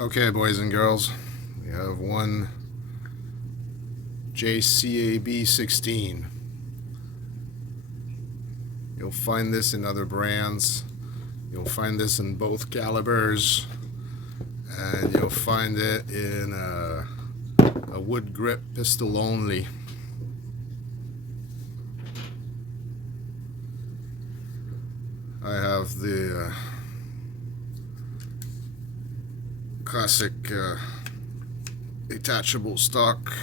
Okay, boys and girls, we have one JCAB 16. You'll find this in other brands. You'll find this in both calibers, and you'll find it in a wood grip pistol only. I have the classic detachable stock.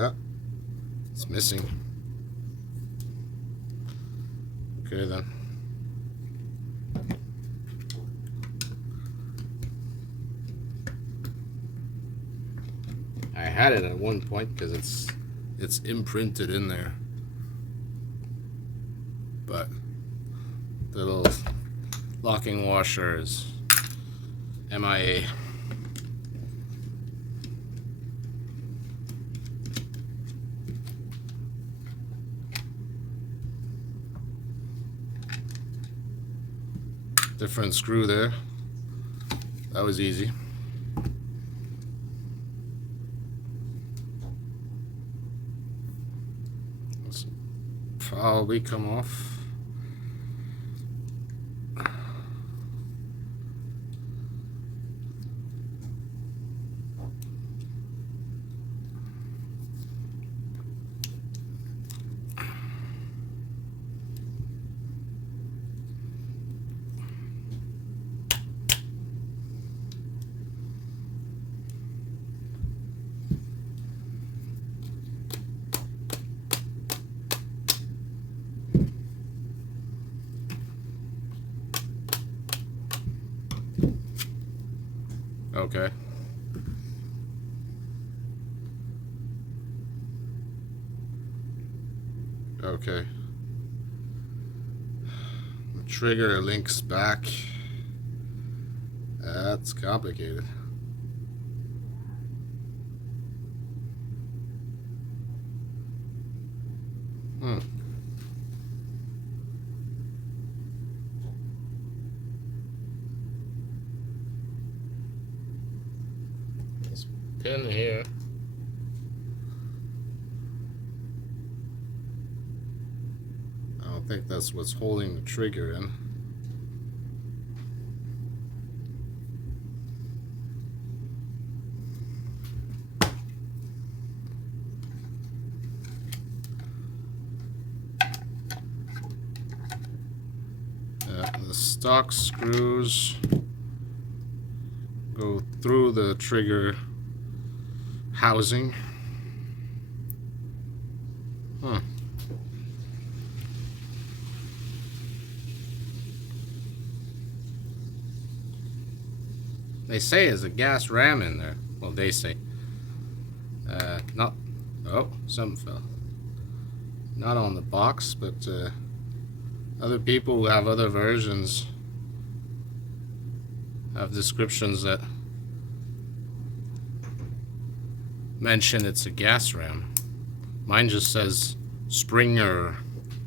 Ah, it's missing. Okay then. I had it at one point because it's imprinted in there, but the little locking washer is MIA. Different screw there. That was easy. This will probably come off. Okay. Okay. The trigger links back. That's complicated. This pin here. I don't think that's what's holding the trigger in. The stock screws go through the trigger housing. They say there's a gas ram in there. Well, they say. Not. Oh, something fell. Not on the box, but other people who have other versions have descriptions that mention it's a gas ram. Mine just says Springer.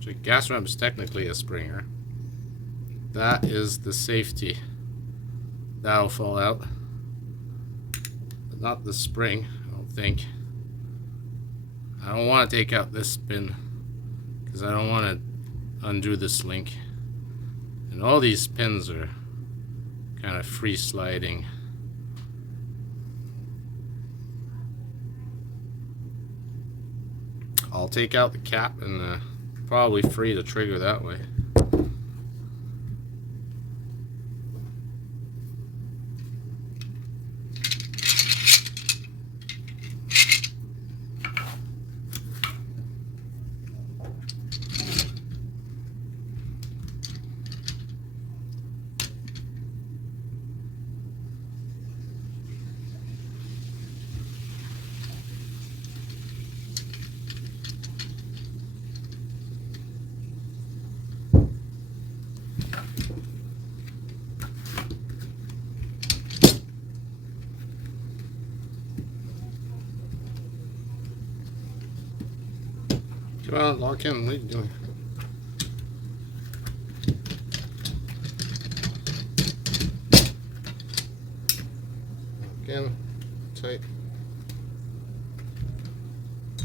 So gas ram is technically a Springer. That is the safety. That'll fall out. But not the spring, I don't think. I don't want to take out this pin because I don't want to undo this link. And all these pins are kind of free sliding. I'll take out the cap and probably free the trigger that way. Come on, lock in. What are you doing? Lock in. Tight.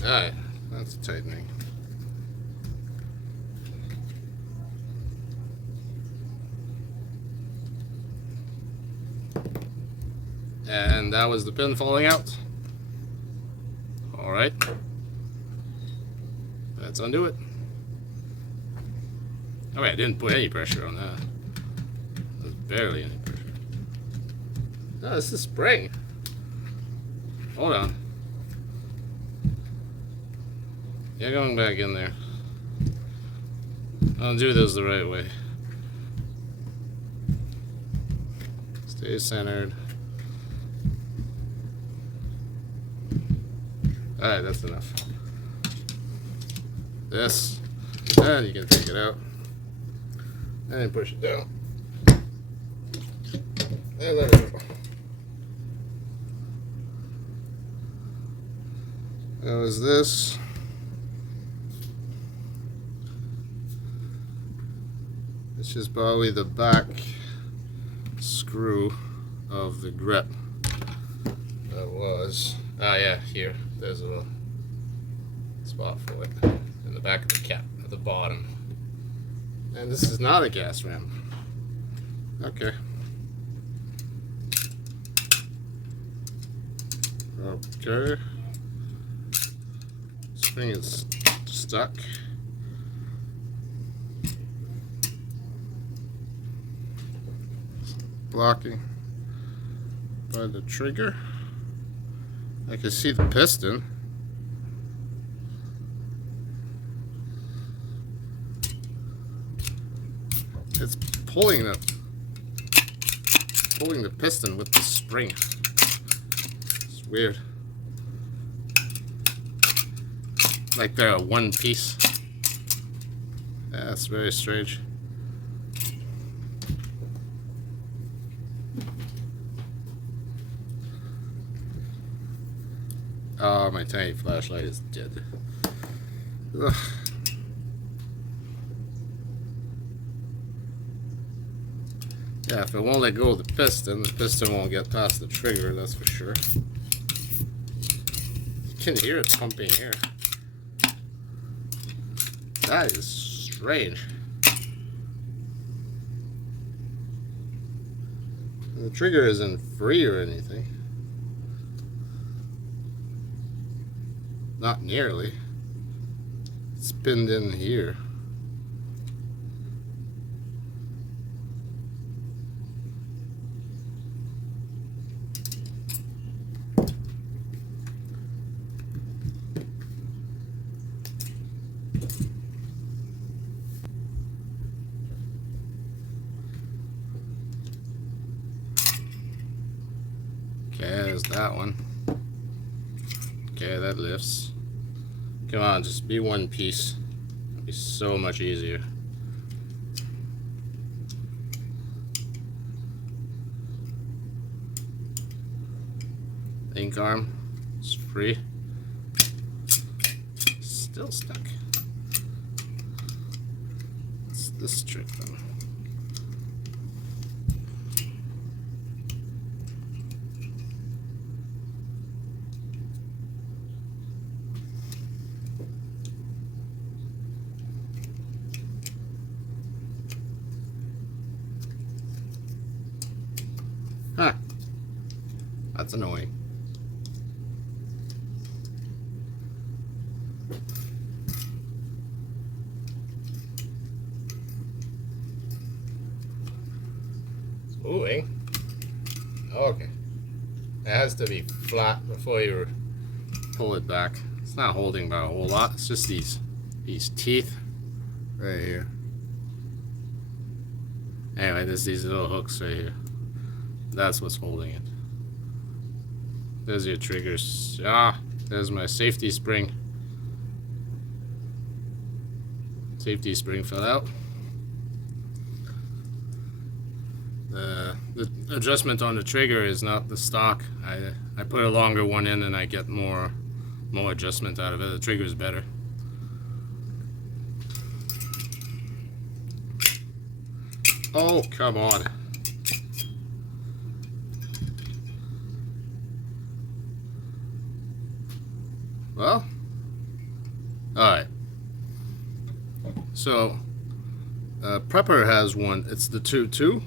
Alright, that's tightening. And that was the pin falling out. Alright. Let's undo it. Oh wait, I didn't put any pressure on that. There's barely any pressure. No, this is spring. Hold on. Yeah, going back in there. I'll do this the right way. Stay centered. Alright, that's enough. This, and you can take it out and push it down and let it go. Now is this. This is probably the back screw of the grip. That was, yeah, here. There's a little spot for it in the back of the cap at the bottom. And this is not a gas ram. Okay. Okay. Spring is stuck. Blocking by the trigger. I can see the piston. It's pulling the piston with the spring. It's weird. Like they're one piece. Yeah, that's very strange. Oh, my tiny flashlight is dead. Ugh. Yeah, if it won't let go of the piston won't get past the trigger, that's for sure. You can hear it pumping air. That is strange. The trigger isn't free or anything. Not nearly. It's pinned in here. Okay, there's that one. Okay, that lifts. Come on, just be one piece. It'll be so much easier. Link arm is free. Still stuck. What's this trick then? Huh. That's annoying. It's moving. Okay. It has to be flat before you pull it back. It's not holding by a whole lot. It's just these teeth right here. Anyway, there's these little hooks right here. That's what's holding it. There's your triggers. Ah, there's my safety spring. Safety spring fell out. The adjustment on the trigger is not the stock. I put a longer one in and I get more adjustment out of it. The trigger is better. Oh, come on. Well, alright. So, Prepper has one. It's the 2.2.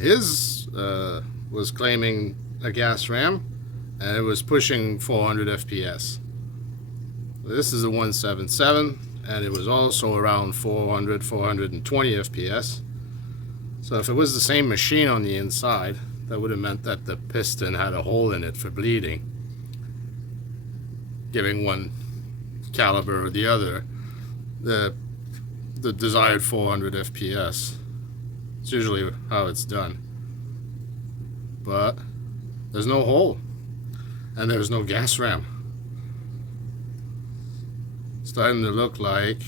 His was claiming a gas ram, and it was pushing 400 FPS. This is a 177, and it was also around 400, 420 FPS. So if it was the same machine on the inside, that would have meant that the piston had a hole in it for bleeding, giving one caliber or the other the desired 400 FPS. It's usually how it's done. But there's no hole, and there's no gas ram. It's starting to look like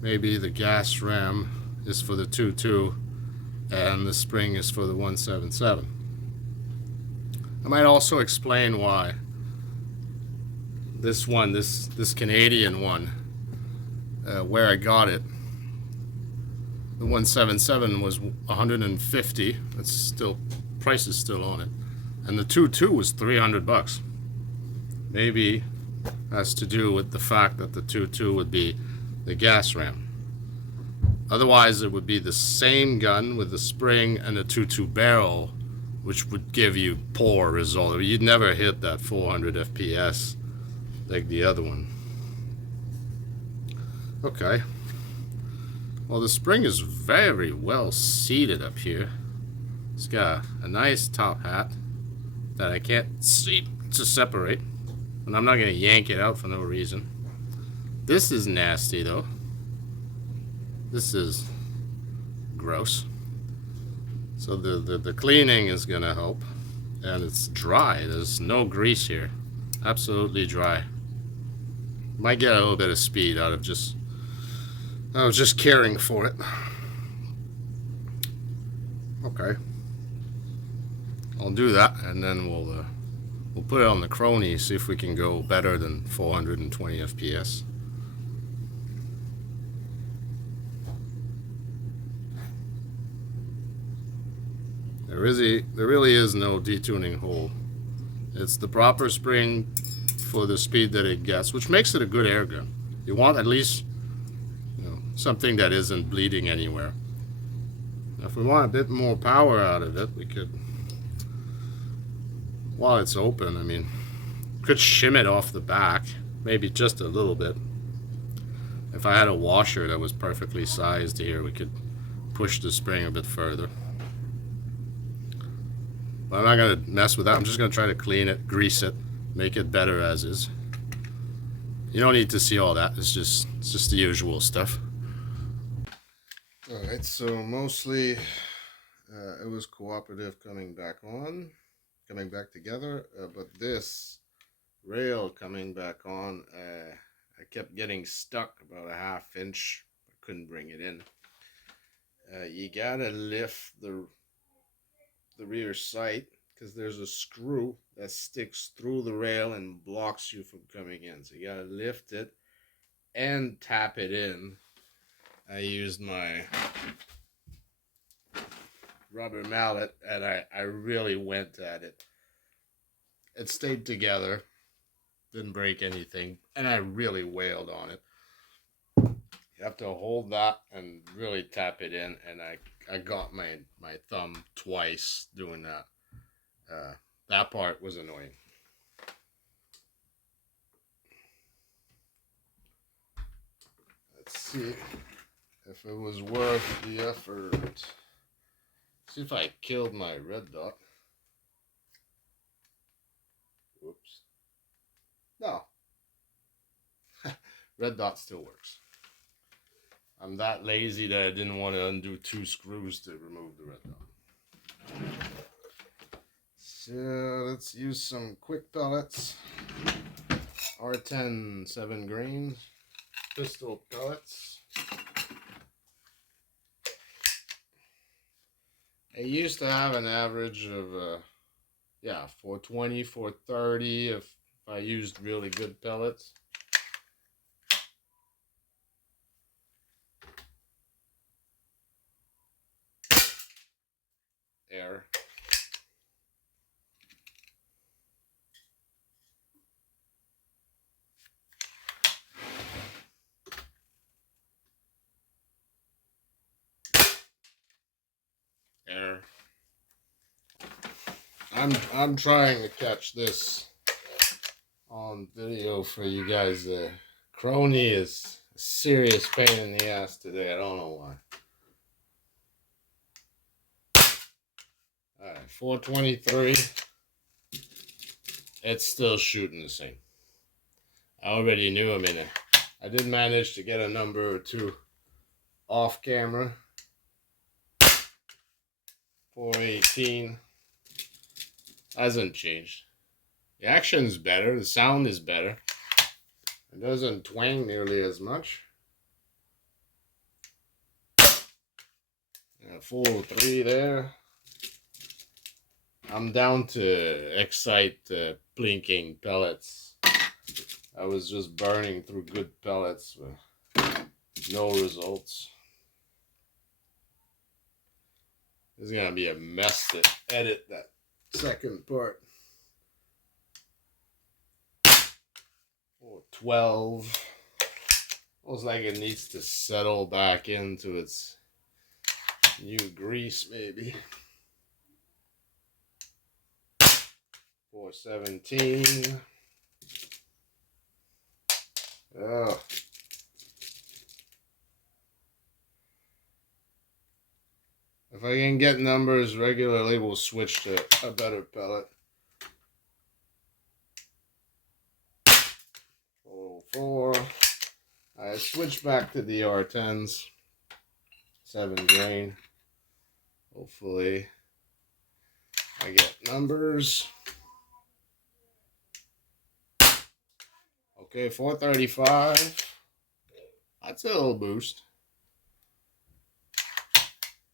maybe the gas ram is for the 2.2 and the spring is for the 177. I might also explain why this one, this Canadian one, where I got it, the 177 was 150. That's still, price is still on it, and the 2.2 was 300 bucks. Maybe has to do with the fact that the 2.2 would be the gas ram. Otherwise, it would be the same gun with the spring and the 2.2 barrel, which would give you poor result. You'd never hit that 400 FPS like the other one. Okay. Well, the spring is very well seated up here. It's got a nice top hat that I can't see to separate, and I'm not going to yank it out for no reason. This is nasty, though. This is gross. So the cleaning is going to help, and it's dry. There's no grease here. Absolutely dry. Might get a little bit of speed out of just caring for it. Okay, I'll do that, and then we'll put it on the Crony, see if we can go better than 420 FPS. There really is no detuning hole. It's the proper spring for the speed that it gets, which makes it a good air gun. You want at least, something that isn't bleeding anywhere. If we want a bit more power out of it, we could, while it's open, I mean, could shim it off the back, maybe just a little bit. If I had a washer that was perfectly sized here, we could push the spring a bit further. But I'm not going to mess with that. I'm just going to try to clean it, grease it, make it better as is. You don't need to see all that. It's just the usual stuff. Alright, so mostly it was cooperative coming back together, but this rail coming back on, I kept getting stuck about a ½ inch. I couldn't bring it in. You gotta lift the rear sight, because there's a screw that sticks through the rail and blocks you from coming in. So you gotta lift it and tap it in. I used my rubber mallet, and I really went at it. It stayed together, didn't break anything, and I really wailed on it. You have to hold that and really tap it in, and I got my thumb twice doing that. That part was annoying. Let's see if it was worth the effort. See if I killed my red dot. Whoops. No. Red dot still works. I'm that lazy that I didn't want to undo 2 screws to remove the red dot. So let's use some quick pellets. R10 7 grain pistol pellets. I used to have an average of 420, 430 if I used really good pellets. air. Air. I'm trying to catch this on video for you guys. Crony is a serious pain in the ass today. I don't know why. Alright, 423. It's still shooting the same. I already knew I'm in it. I did manage to get a number or two off camera. 418. Hasn't changed. The action's better. The sound is better. It doesn't twang nearly as much. 403 there. I'm down to excite blinking pellets. I was just burning through good pellets with no results. It's gonna be a mess to edit that second part. 412. Looks like it needs to settle back into its new grease, maybe. 417. Oh. If I can get numbers regularly, we'll switch to a better pellet. 404. I switched back to the R10s. 7 grain. Hopefully I get numbers. Okay, 435. That's a little boost.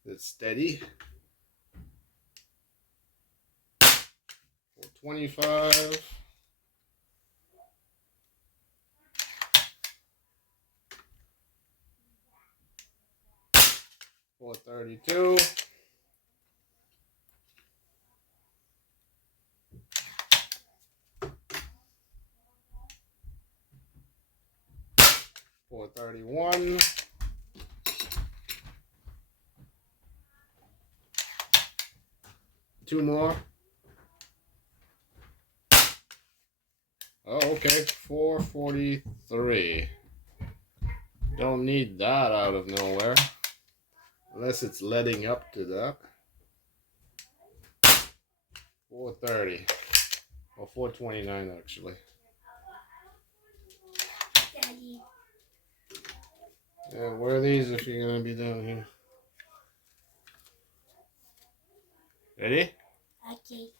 It's steady. 425. 432. 431. 2 more. Oh, okay. 443. Don't need that out of nowhere. Unless it's letting up to that. 430. Or 429 actually. Daddy. Yeah, where are these if you're gonna be down here? Ready? Okay.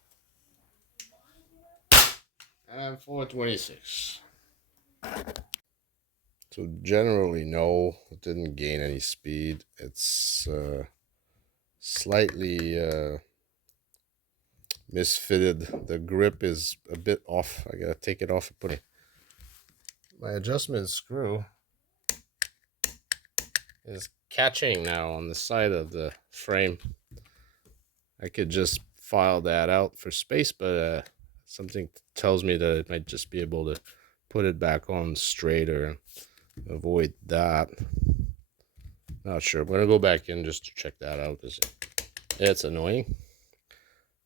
And 426. So generally, no, it didn't gain any speed. It's slightly misfitted. The grip is a bit off. I gotta take it off and put it. My adjustment screw is catching now on the side of the frame. I could just file that out for space, but something tells me that it might just be able to put it back on straighter and avoid that. Not sure. I'm gonna go back in just to check that out. It's annoying.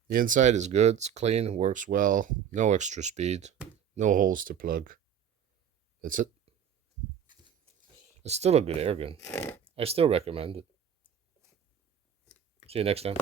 The inside is good. It's clean. Works well. No extra speed. No holes to plug. That's it. It's still a good air gun. I still recommend it. See you next time.